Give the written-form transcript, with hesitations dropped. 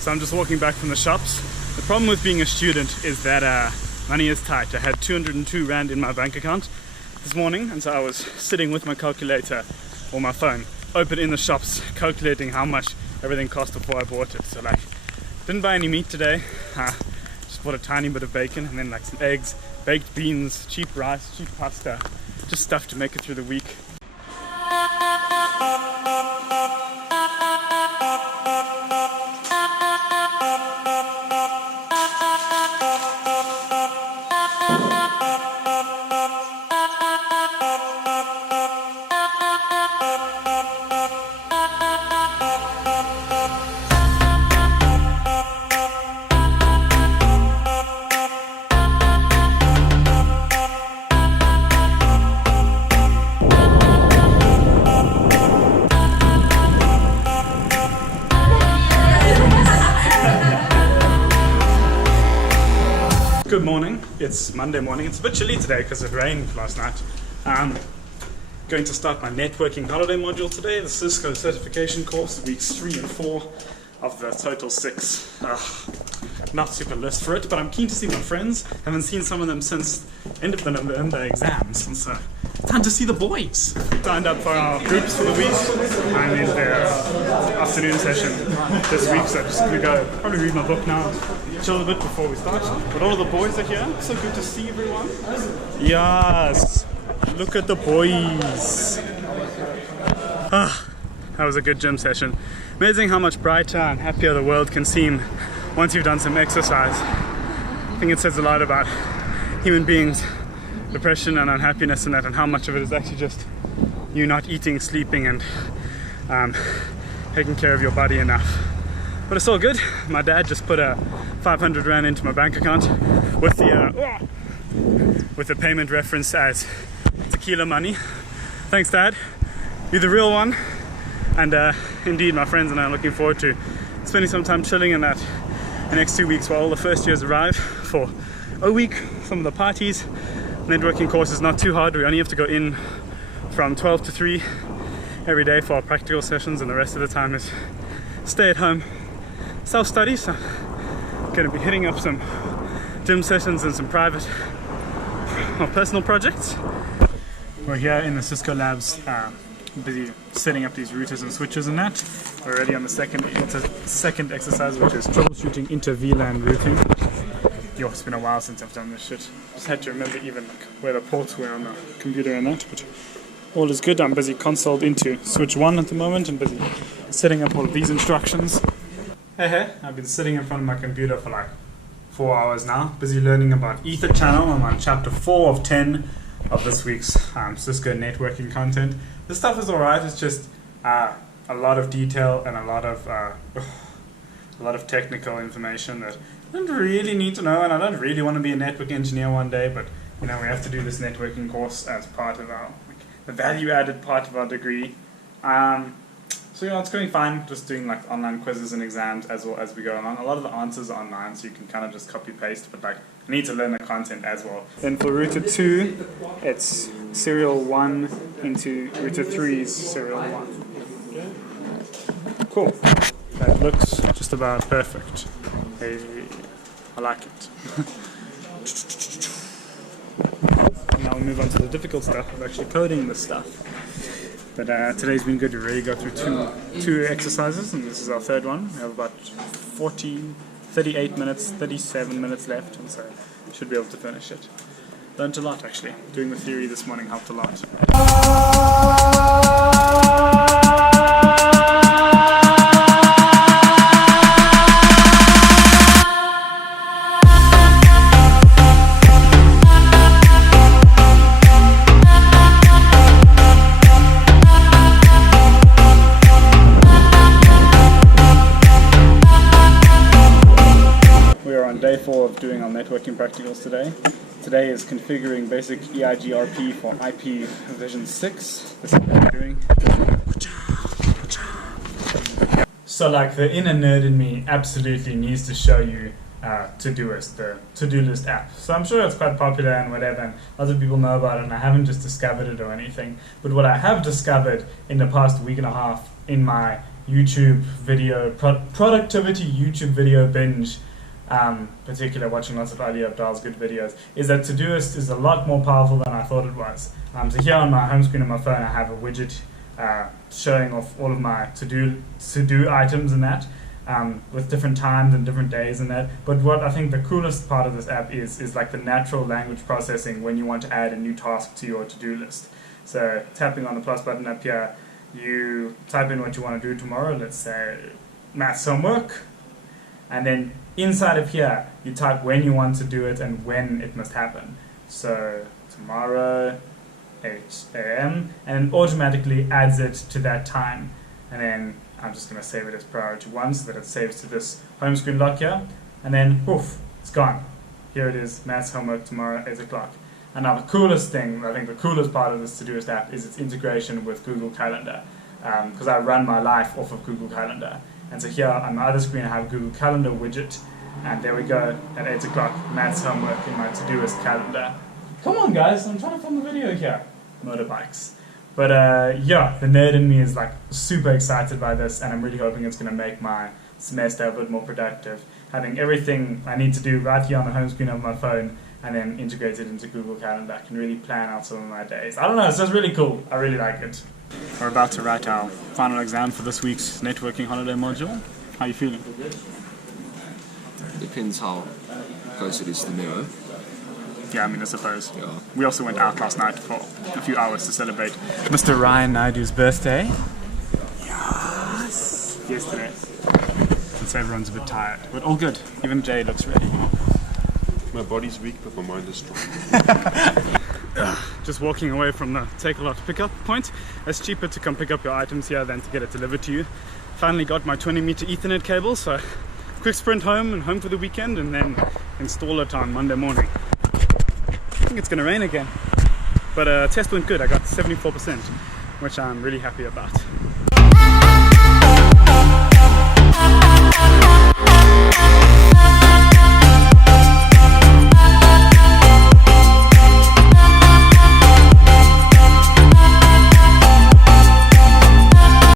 So I'm just walking back from the shops. The problem with being a student is that money is tight. I had 202 Rand in my bank account this morning, and so I was sitting with my calculator or my phone open in the shops calculating how much everything cost before I bought it. So like, didn't buy any meat today, just bought a tiny bit of bacon and then like some eggs, baked beans, cheap rice, cheap pasta, just stuff to make it through the week. Good morning, it's Monday morning. It's a bit chilly today because it rained last night. Going to start my networking holiday module today, the Cisco certification course, weeks 3 and 4 of the total 6. Not super list for it, but I'm keen to see my friends. Haven't seen some of them since end of the November exams, and so time to see the boys. Signed up for our groups for the week. I'm in their afternoon session this week, so I'm just gonna go probably read my book now, chill a bit before we start. But all of the boys are here, so good to see everyone. Yes, look at the boys. That was a good gym session. Amazing how much brighter and happier the world can seem once you've done some exercise. I think it says a lot about human beings, depression and unhappiness and that, and how much of it is actually just you not eating, sleeping, and taking care of your body enough. But it's all good. My dad just put a 500 Rand into my bank account with the payment reference as tequila money. Thanks, Dad. You're the real one. And indeed, my friends and I are looking forward to spending some time chilling in that the next 2 weeks while all the first years arrive for a week. Some of the parties. Networking course is not too hard. We only have to go in from 12 to 3 every day for our practical sessions, and the rest of the time is stay at home, self-study. So I'm going to be hitting up some gym sessions and some private or personal projects. We're here in the Cisco labs, busy setting up these routers and switches and that. We're already on the second exercise, which is troubleshooting inter-VLAN routing. Yo, it's been a while since I've done this shit. Just had to remember even like where the ports were on the computer and that, but all is good. I'm busy consoled into switch 1 at the moment and busy setting up all of these instructions. Hey, I've been sitting in front of my computer for like 4 hours now, busy learning about Ether channel. I'm on chapter 4 of 10 of this week's Cisco networking content. This stuff is alright, it's just a lot of detail and a lot of technical information that I don't really need to know, and I don't really want to be a network engineer one day, but you know, we have to do this networking course as part of our the value-added part of our degree. So yeah, it's going fine, just doing like online quizzes and exams as well as we go along. A lot of the answers are online, so you can kind of just copy-paste, but like I need to learn the content as well. Then for router 2, it's serial 1 into router 3's serial 1. Cool. That looks just about perfect. Hey, I like it. Now we'll move on to the difficult stuff of actually coding this stuff. But today's been good. We already got through two exercises, and this is our third one. We have about 38 minutes, 37 minutes left, and so should be able to finish it. Learned a lot actually. Doing the theory this morning helped a lot. Day 4 of doing our networking practicals today. Today is configuring basic EIGRP for IPv6. This is what we're doing. So like the inner nerd in me absolutely needs to show you Todoist, the to-do list app. So I'm sure it's quite popular and whatever, and other people know about it, and I haven't just discovered it or anything. But what I have discovered in the past week and a half in my YouTube video, productivity YouTube video binge, particularly watching lots of Ali Abdal's good videos, is that Todoist is a lot more powerful than I thought it was. So here on my home screen on my phone, I have a widget showing off all of my to-do items and that, with different times and different days and that. But what I think the coolest part of this app is like the natural language processing when you want to add a new task to your to-do list. So tapping on the plus button up here, you type in what you want to do tomorrow, let's say maths homework, and then inside of here you type when you want to do it and when it must happen. So tomorrow 8 AM, and it automatically adds it to that time. And then I'm just going to save it as priority 1 so that it saves to this home screen lock here, and then poof, it's gone. Here it is, maths homework tomorrow 8 o'clock. And now the coolest thing, I think the coolest part of this Todoist app is its integration with Google Calendar, because I run my life off of Google Calendar. And so here on my other screen I have Google Calendar widget, and there we go, at 8 o'clock, maths homework in my Todoist calendar. Come on guys, I'm trying to film a video here. Motorbikes. But yeah, the nerd in me is like super excited by this, and I'm really hoping it's going to make my semester a bit more productive. Having everything I need to do right here on the home screen of my phone and then integrate it into Google Calendar, I can really plan out some of my days. I don't know, it's just really cool. I really like it. We're about to write our final exam for this week's networking holiday module. How are you feeling? Depends how close it is to Nero. Yeah, I mean, I suppose. Yeah. We also went out last night for a few hours to celebrate Mr. Ryan Naidu's birthday. Yes! Yesterday. And so everyone's a bit tired, but all good. Even Jay looks ready. My body's weak, but my mind is strong. Just walking away from the take-a-lot pickup point. It's cheaper to come pick up your items here than to get it delivered to you. Finally got my 20-meter Ethernet cable, so quick sprint home and home for the weekend, and then install it on Monday morning. I think it's going to rain again, but test went good. I got 74%, which I'm really happy about.